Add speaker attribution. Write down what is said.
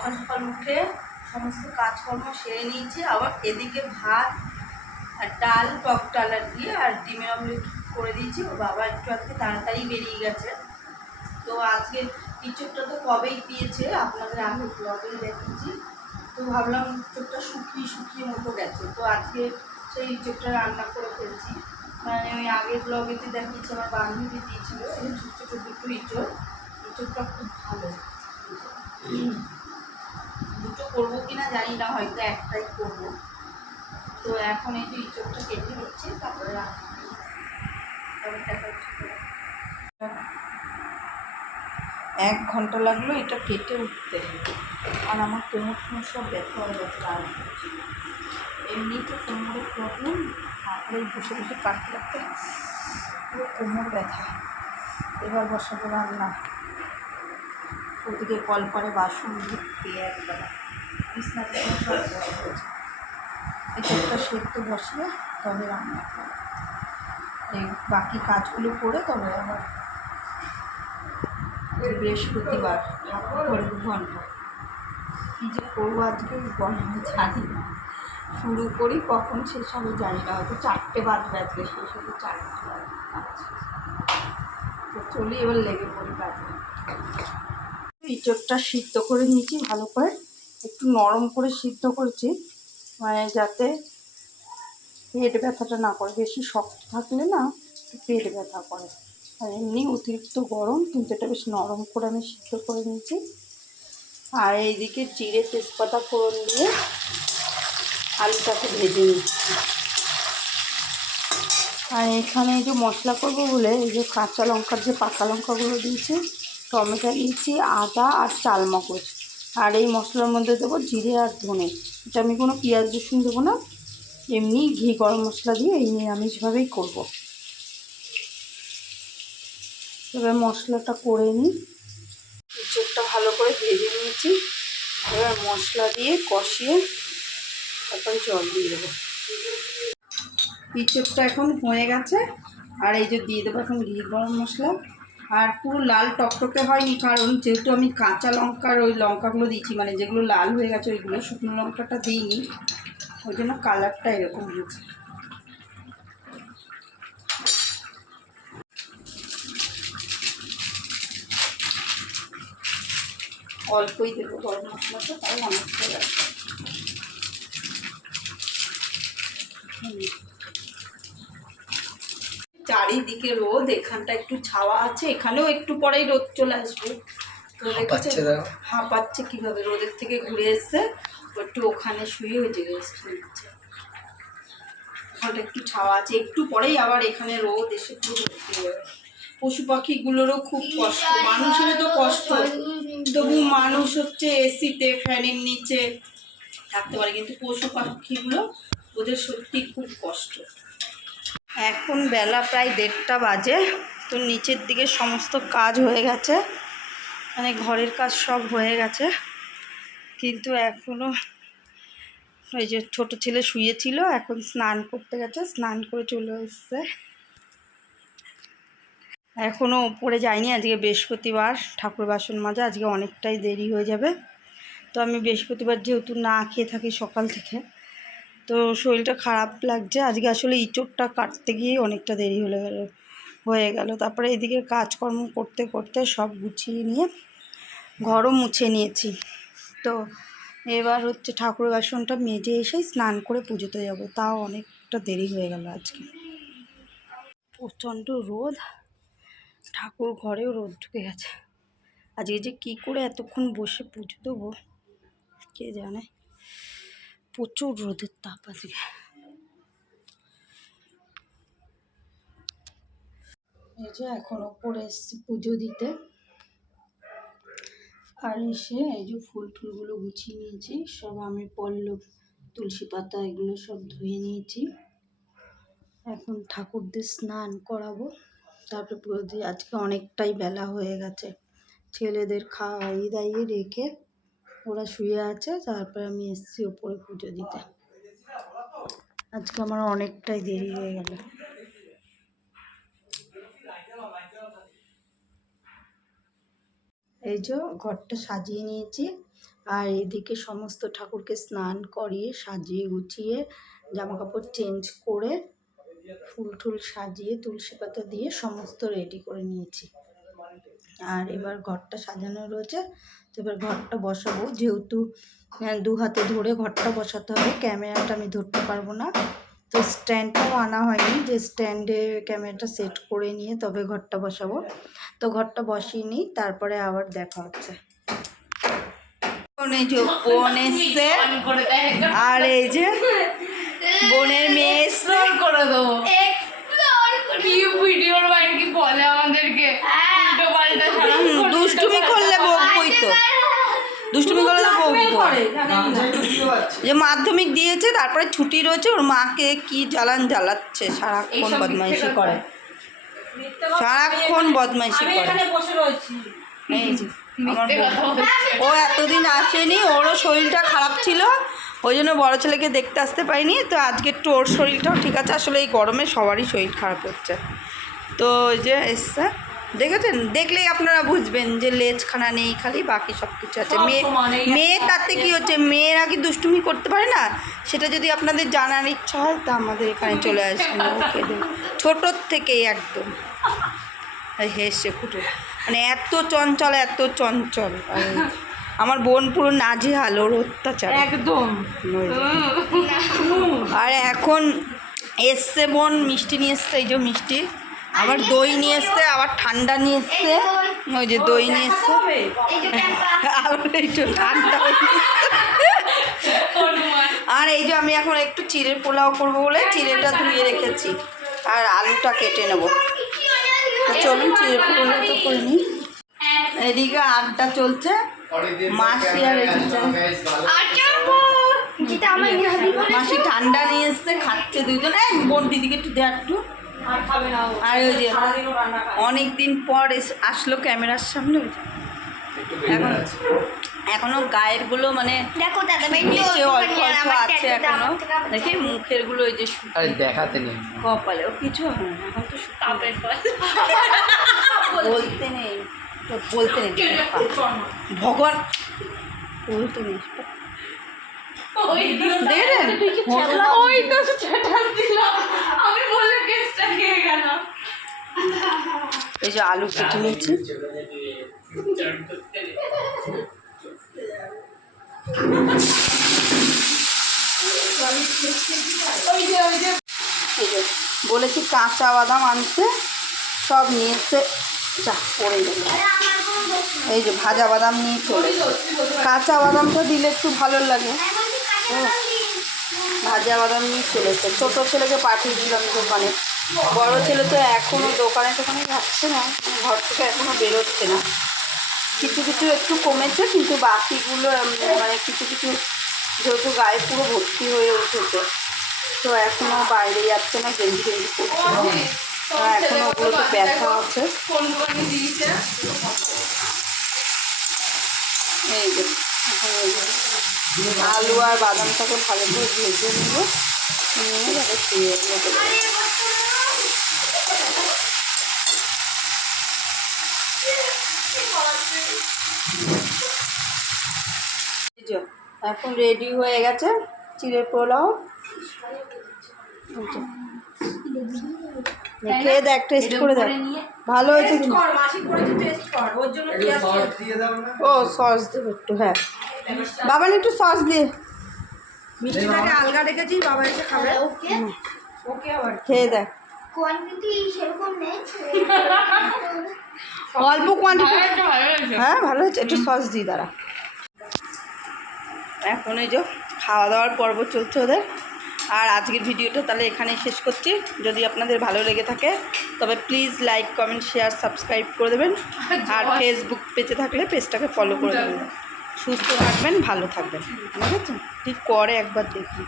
Speaker 1: সকাল সকাল উঠে সমস্ত কাজকর্ম সেরে নিয়েছি। আবার এদিকে ভাত আর ডাল, টক ডাল আর কি, আর ডিমের অমলেট করে দিয়েছি। ও বাবা একটু আজকে তাড়াতাড়ি বেরিয়ে গেছে। তো আজকে ইঁচড়টা তো কবেই দিয়েছে আপনাদের আমি ব্লগেই দেখেছি তো ভাবলাম ইঁচড়টা শুকিয়ে শুকিয়ে মতো গেছে। তো আজকে সেই ইঁচড়টা রান্না করে ফেলছি। মানে ওই আগের ব্লগেতে দেখিয়েছি, আমার বান্ধবী দিয়েছিল। ছোটো ছোটো দুটো ইঁচড়। ইঁচড়টা খুব ভালো। করব কিনা জানি না, হয়তো একটাই করব। তো এখন এই যে ইঁচড়টা কেটে তারপরে। তারপরে হচ্ছে পরে। এক ঘণ্টা লাগল এটা কেটে উঠতে। আর আমার কোমর টোমর সব ব্যথা হয়ে গেছে আর এমনি তো কোমরের প্রবলেম তারপরে বসে বসে কাটতে লাগতে পুরো কোমর ব্যথা। এবার বসাবো রান্না। ওদিকে কল করে বাসন ধুতে একবেলা। এটা সেদ্ধ বসিয়ে তবে রান্না করব। এই বাকি কাজগুলো করে তবে আবার বৃহস্পতিবার করে ঘণ্টা। কী যে করব আজকে গরমে জানি না। শুরু করি, কখন শেষ হবে জানি না, হয়তো চারটে বাজবে আজকে, শেষ হবে চারটে তো চলি, এবার লেগে পড়ি কাজে ইঁচড়টা সিদ্ধ করে নিয়েছি, ভালো করে একটু নরম করে সিদ্ধ করেছি মানে যাতে পেট ব্যথাটা না করে। বেশি শক্ত থাকলে না পেট ব্যথা করে। আর এমনি অতিরিক্ত গরম, কিন্তু এটা বেশ নরম করে আমি সিদ্ধ করে নিয়েছি। আর এইদিকে জিরে তেজপাতা ফোড়ন দিয়ে আলুটাকে ভেজে নিচ্ছি। আর এখানে যে মশলা করব বলে, এই যে কাঁচা লঙ্কার যে পাকা লঙ্কাগুলো দিয়েছি, টমেটো দিয়েছি, আদা আর চাল মগজ আর এই মশলার মধ্যে দেবো জিরে আর ধনে। এটা আমি কোনো পেঁয়াজ রসুন দেবো না, এমনি ঘি গরম মশলা দিয়ে এই নিরামিষভাবেই করব। এবার মশলাটা করে নিই। ইঁচড়টা ভালো করে ভেজে নিয়েছি। এবার মশলা দিয়ে কষিয়ে তারপরে জল দিয়ে দেবো। ইঁচড়টা এখন হয়ে গেছে। আর এই যে দিয়ে দেবো এখন ঘি গরম মশলা। আর পুরো লাল টকটকে হয়নি, কারণ যেহেতু আমি কাঁচা লঙ্কার ওই লঙ্কাগুলো দিচ্ছি মানে যেগুলো লাল হয়ে গেছে ওইগুলো শুকনো লঙ্কাটা দিইনি, ওই জন্য কালারটা এরকম হয়েছে অল্পই দেবো, গরম মশলাটা তাই অনেকটা লাগবে হুম। চারিদিকে রোদ এখানটা একটু ছাওয়া আছে এখানেও একটু পরেই রোদ চলে আসবে। তো দেখেছে
Speaker 2: হাঁপাচ্ছে।
Speaker 1: কীভাবে? রোদের থেকে ঘুরে এসছে একটু ওখানে শুয়ে ওই যে রেস্ট নিচ্ছে। ওখানটা একটু ছাওয়া আছে একটু পরেই আবার এখানে রোদ এসে পুরো যাবে। পশু পাখিগুলোরও খুব কষ্ট মানুষেরও তো কষ্ট। তবু মানুষ হচ্ছে এসিতে ফ্যানের নিচে থাকতে পারে কিন্তু পশু পাখিগুলো ওদের সত্যি খুব কষ্ট। এখন বেলা প্রায় দেড়টা বাজে, তো নিচের দিকে সমস্ত কাজ হয়ে গেছে। মানে ঘরের কাজ সব হয়ে গেছে। কিন্তু এখনও ওই যে ছোট ছেলে শুয়েছিল, এখন স্নান করতে গেছে, স্নান করে চলে এসছে। এখনও ওপরে যায়নি, আজকে বৃহস্পতিবার, ঠাকুর বাসন মাজা, আজকে অনেকটাই দেরি হয়ে যাবে। তো আমি বৃহস্পতিবার যেহেতু না খেয়ে থাকি সকাল থেকে তো শরীরটা খারাপ লাগছে। আজকে আসলে ইঁচড়টা কাটতে গিয়ে অনেকটা দেরি হয়ে গেল হয়ে গেল। তারপরে এদিকে কাজকর্ম করতে করতে সব গুছিয়ে নিয়ে ঘরও মুছে নিয়েছি। তো এবার হচ্ছে ঠাকুর বাসনটা মেজে এসে স্নান করে পুজোতে যাব। তাও অনেকটা দেরি হয়ে গেল আজকে। প্রচণ্ড রোদ। ঠাকুর ঘরেও রোদ ঢুকে গেছে। আজকে যে কী করে এতক্ষণ বসে পুজো দেবো, কে জানে? প্রচুর রোদের তাপ আজকে এই যে এখন ওপরে এসছি পুজো দিতে। আর এসে এই যে ফুল টুলগুলো গুছিয়ে নিয়েছি, সব আমি পল্লব তুলসী পাতা এগুলো সব ধুয়ে নিয়েছি। এখন ঠাকুরদের স্নান করাবো। তারপরে পুজো দিয়ে আজকে অনেকটাই বেলা হয়ে গেছে। ছেলেদের খাওয়াই দাইয়ে রেখে ওরা শুয়ে আছে, তারপরে আমি এসেছি ওপরে পুজো দিতে। আজকে আমার অনেকটাই দেরি হয়ে গেল। এই যে ঘরটা সাজিয়ে নিয়েছি, আর এদিকে সমস্ত ঠাকুরকে স্নান করিয়ে, সাজিয়ে গুছিয়ে জামা কাপড় চেঞ্জ করে ফুল টুল সাজিয়ে, তুলসী পাতা দিয়ে সমস্ত রেডি করে নিয়েছি। আর এবার ঘরটা সাজানো রয়েছে। তো এবার ঘরটা বসাবো। যেহেতু দু হাতে ধরে ঘরটা বসাতে হবে ক্যামেরাটা আমি ধরতে পারব না। তো স্ট্যান্ডটাও আনা হয়নি যে স্ট্যান্ডে ক্যামেরাটা সেট করে নিয়ে তবে ঘরটা বসাবো। তো ঘরটা বসিয়ে নিই তারপরে আবার দেখা হচ্ছে। এই যে বোন এসছে আর এই যে বোনের মেয়ে এসছে।
Speaker 2: করে দেবো। কি ভিডিওর বাইরে কি বলে আমাদেরকে?
Speaker 1: দুষ্টুমি তো বকবো যে মাধ্যমিক দিয়েছে তারপরে ছুটি রয়েছে ওর মাকে কি জ্বালান জ্বালাচ্ছে সারাক্ষণ বদমাইশি করে। সারাক্ষণ বদমাইশি করে। এই যে ও এতদিন আসেনি ওরও শরীরটা খারাপ ছিল। ওই জন্য বড়ো ছেলেকে দেখতে আসতে পারিনি। তো আজকে একটু ওর শরীরটাও ঠিক আছে। আসলে এই গরমে সবারই শরীর খারাপ হচ্ছে। তো ওই যে এসছে। দেখেছেন? দেখলেই আপনারা বুঝবেন যে লেজখানা নেই খালি বাকি সব কিছু আছে। মেয়ে মেয়ে তাতে কি হচ্ছে? মেয়েরা কি দুষ্টুমি করতে পারে না? সেটা যদি আপনাদের জানার ইচ্ছা হয় তা আমাদের এখানে চলে আসবেন ওকে ছোটোর থেকেই একদম। হেসে খুঁটে। মানে এত চঞ্চল এত চঞ্চল। আমার বোন পুরো নাজেহাল ওর অত্যাচার।
Speaker 2: একদম।
Speaker 1: আর এখন এসছে বোন মিষ্টি নিয়ে এসছে এই যে মিষ্টি। আবার দই নিয়ে এসছে আবার ঠান্ডা নিয়ে এসছে। ওই যে দই নিয়ে এসছে। আবার যে ঠান্ডা আর এই যে আমি এখন একটু চিড়ের পোলাও করব বলে চিড়েটা ধুয়ে রেখেছি। আর আলুটা কেটে নেব। চলুন চিড়ের পোলাও তো করিনি এদিকে আড্ডা চলছে। মাসি আর মাসি ঠান্ডা নিয়ে এসছে খাচ্ছে দুজন। এই বোন দিদিকে একটু দেয় একটু আর ওই যে অনেক দিন পর এস- আসলো ক্যামেরার সামনে ওই এখন এখনও গায়েরগুলো মানে
Speaker 3: দেখো
Speaker 1: নিচে অল্প অল্প আছে এখনও। দেখি মুখেরগুলো ওই যে
Speaker 4: দেখাতে নেই।
Speaker 1: কপালে। ও কিছু এখন তো বলতে নেই। বলতে নেই। ভগবান। বলতে নেই।
Speaker 2: ওই তো স্ট্যাটাস দিল আমি বলে কেসটা খেয়ে গেলাম
Speaker 1: এই যে আলু কেটে নিয়েছি বলেছি কাঁচা বাদাম আনতে, সব নিয়ে এসে চা পড়ে গেল। এই যে ভাজা বাদাম নিয়ে চলে। কাঁচা বাদামটা দিলে একটু ভালো লাগে। ভাজা বাদাম নিয়ে চলেছে ছোটো ছেলেকে পাঠিয়ে দিলাম দোকানে। বড় ছেলে তো এখনও দোকানে টোকানে যাচ্ছে না, ঘর থেকে এখনও বেরোচ্ছে না। কিছু কিছু একটু কমেছে, কিন্তু বাকিগুলো মানে কিছু কিছু যেহেতু গায়ে পুরো ভর্তি হয়ে উঠেছে, তো এখনও বাইরে যাচ্ছে না, গেঞ্জি গেঞ্জি করছে না। আর এখনও ওগুলো তো ব্যথা
Speaker 2: দিয়েছে
Speaker 1: এই যে এখন আলু আর বাদামটাকে ভালো করে ভেজে নেব, নিয়ে শুয়ে দেবো এই যে, এখন রেডি হয়ে গেছে চিড়ে পোলাও। খেয়ে দেখ টেস্ট করে দেখ। ভালো হয়েছে কি ও সস দেবো একটু হ্যাঁ। বাবান একটু সস দিয়ে।
Speaker 3: মিষ্টিটাকে আলগা রেখেছি বাবা এসে খাবে। ওকে। ওকে আবার।
Speaker 1: খেয়ে দেখ।
Speaker 3: কোয়ান্টিটি সেরকম নেই।
Speaker 1: অল্প কোয়ান্টিটি হ্যাঁ ভালো হয়েছে। একটু সস দিই দাঁড়া। এখন এই যে খাওয়া দাওয়ার পর্ব চলছে ওদের। আর আজকের ভিডিওটা তাহলে এখানেই শেষ করছি। যদি আপনাদের ভালো লেগে থাকে তবে please like comment share subscribe করে দেবেন। আর ফেসবুক পেজে থাকলে পেজটাকে ফলো করে দেবেন। সুস্থ থাকবেন ভালো থাকবেন। ঠিক আছে? ঠিক করে একবার দেখুন